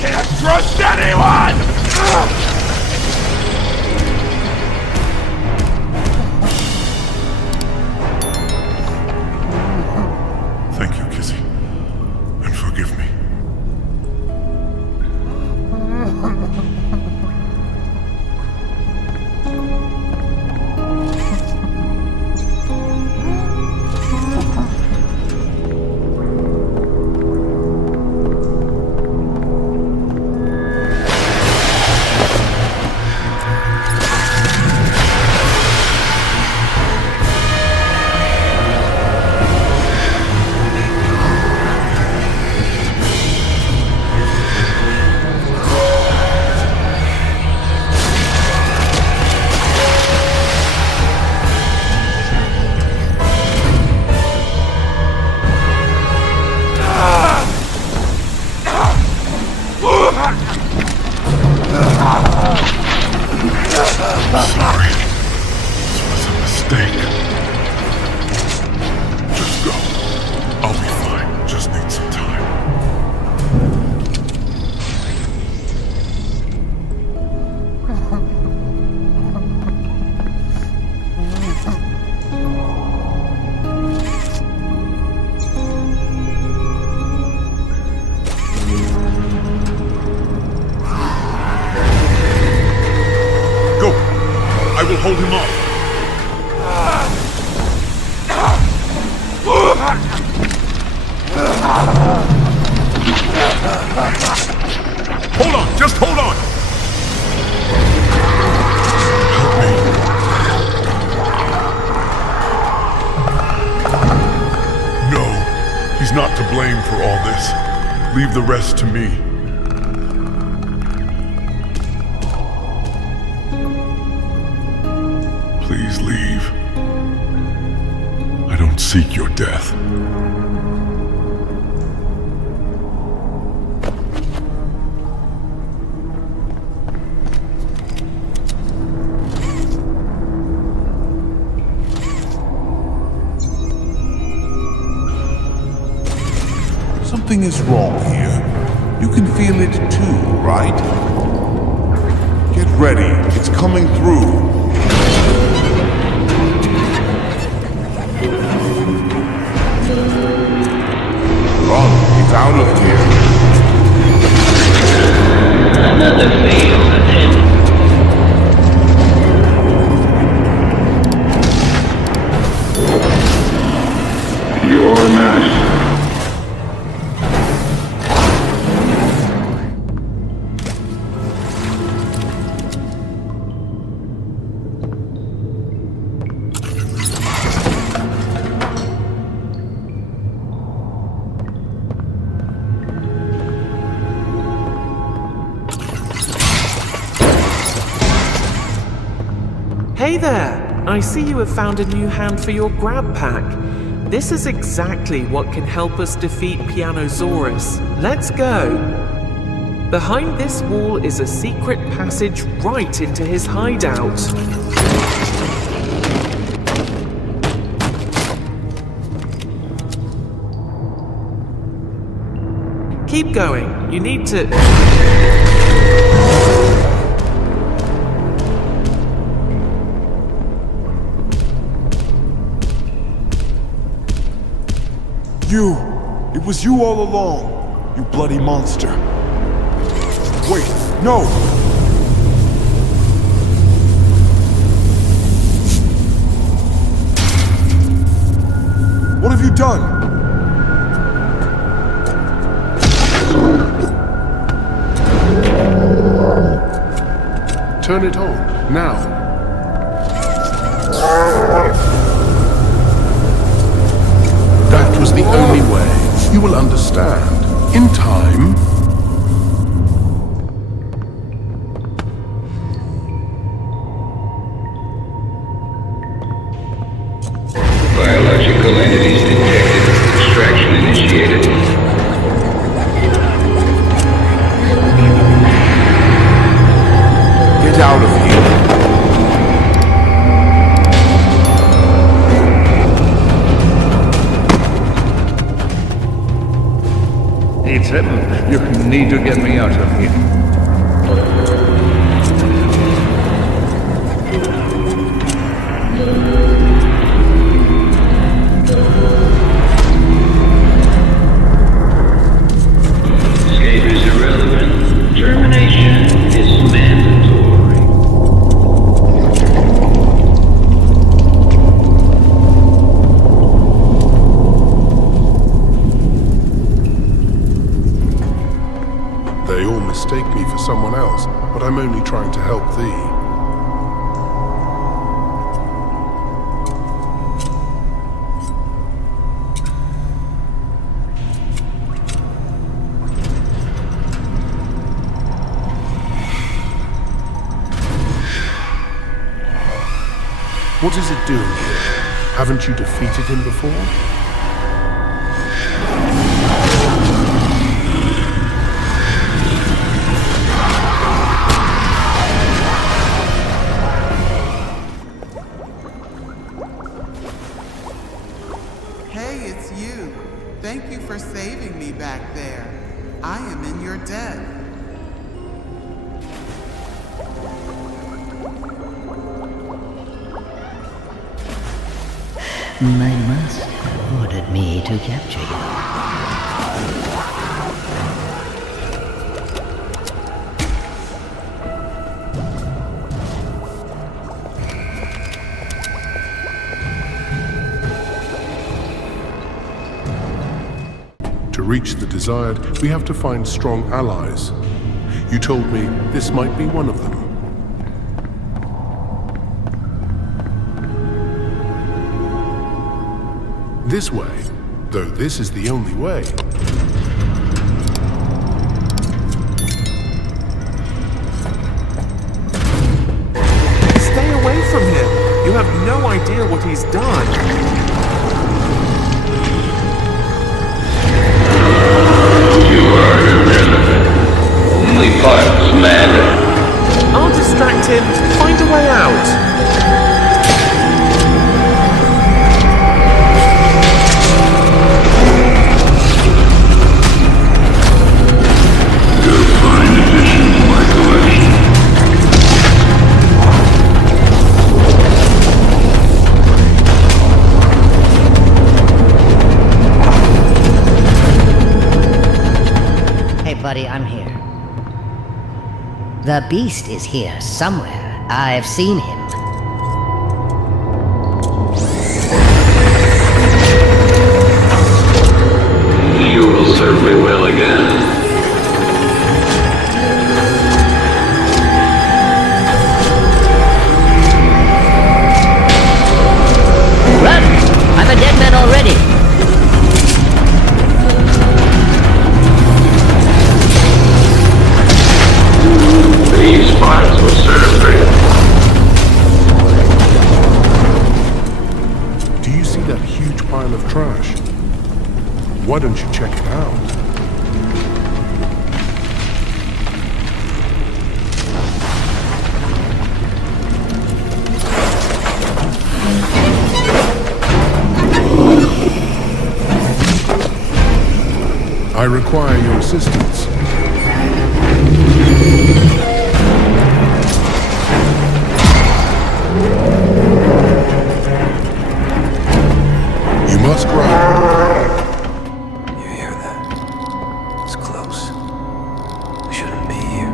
Can't trust anyone! Thank you, Kizzy. And forgive me. Sorry. This was a mistake. Just go. I'll be fine. Just need some time. I will hold him off. Hold on, just hold on. Help me. No, he's not to blame for all this. Leave the rest to me. Please leave. I don't seek your death. Something is wrong here. You can feel it too, right? Get ready. It's coming through. Run, he's out of here. Another failed attempt. Your master. Hey there! I see you have found a new hand for your grab pack. This is exactly what can help us defeat Pianosaurus. Let's go! Behind this wall is a secret passage right into his hideout. Keep going. You need to... You! It was you all along, you bloody monster. Wait, no! What have you done? Turn it on, now. That was the only way. You will understand. In time. Biological entities detected. Extraction initiated. Get out of here. It's tripping. You need to get me out of here. Escape is irrelevant. Termination is mandatory. They all mistake me for someone else, but I'm only trying to help thee. What is it doing here? Haven't you defeated him before? Hey, it's you. Thank you for saving me back there. I am in your debt. My master ordered me to capture you. To reach the desired, we have to find strong allies. You told me this might be one of them. This way, though this is the only way. Stay away from him. You have no idea what he's done. You are irrelevant. Only parts matter. I'll distract him. Find a way out. You'll find addition to my collection. Hey, buddy, I'm here. The beast is here somewhere. I've seen him. You will serve me well again. Run! I'm a dead man already. These parts will serve me. Do you see that huge pile of trash? Why don't you check it out? I require your assistance. You must run. You hear that? It's close. We shouldn't be here.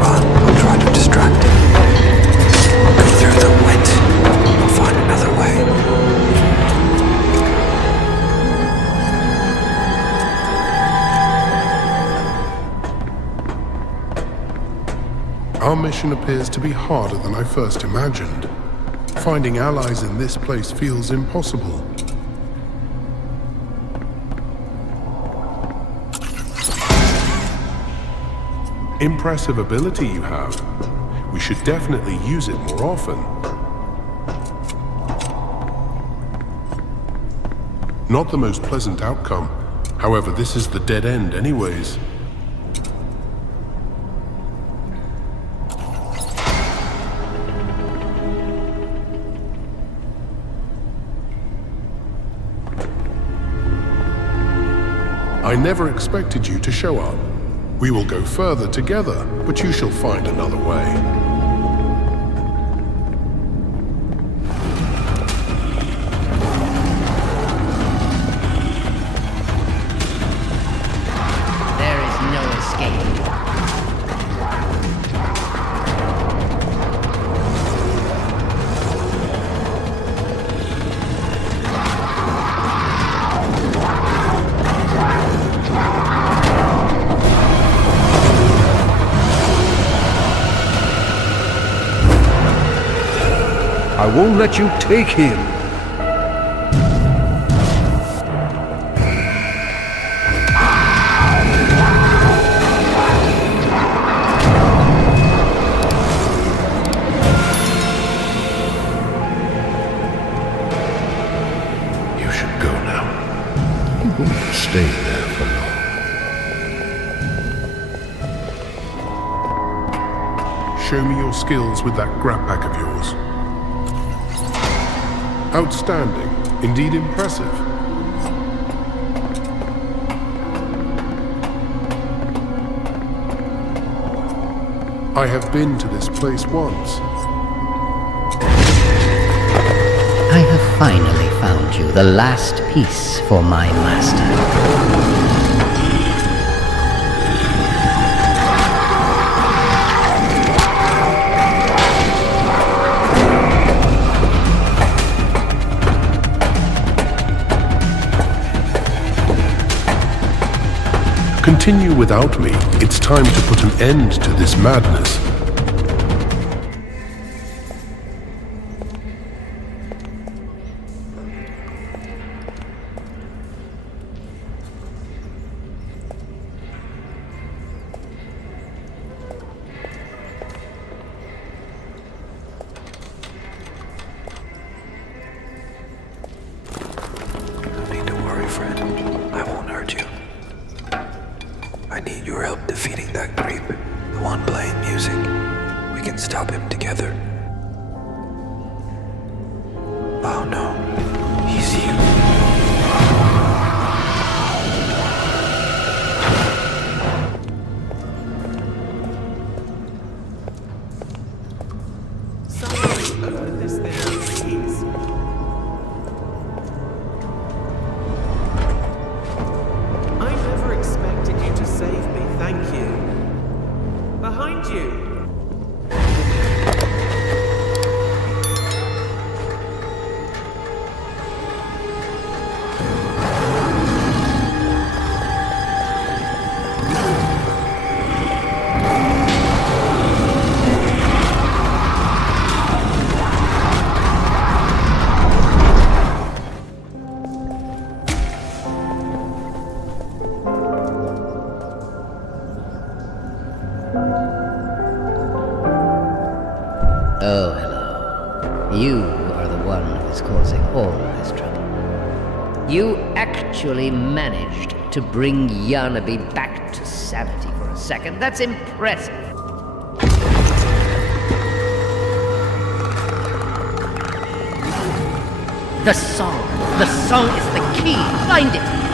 Run. I'll try to distract him. Go through the wet. I'll find another way. Our mission appears to be harder than I first imagined. Finding allies in this place feels impossible. Impressive ability you have. We should definitely use it more often. Not the most pleasant outcome. However, this is the dead end anyways. I never expected you to show up. We will go further together, but you shall find another way. There is no escape. I won't let you take him. You should go now. You won't stay there for long. Show me your skills with that grab pack of yours. Outstanding. Indeed impressive. I have been to this place once. I have finally found you, the last piece for my master. Continue without me. It's time to put an end to this madness. No need to worry, friend. I won't hurt you. I need your help defeating that creep, the one playing music. We can stop him together. Oh no, he's you. Somebody open this thing, please. I never expected you to save me, thank you. Behind you! Oh, hello. You are the one who is causing all this trouble. You actually managed to bring Yarnaby back to sanity for a second. That's impressive. The song is the key. Find it.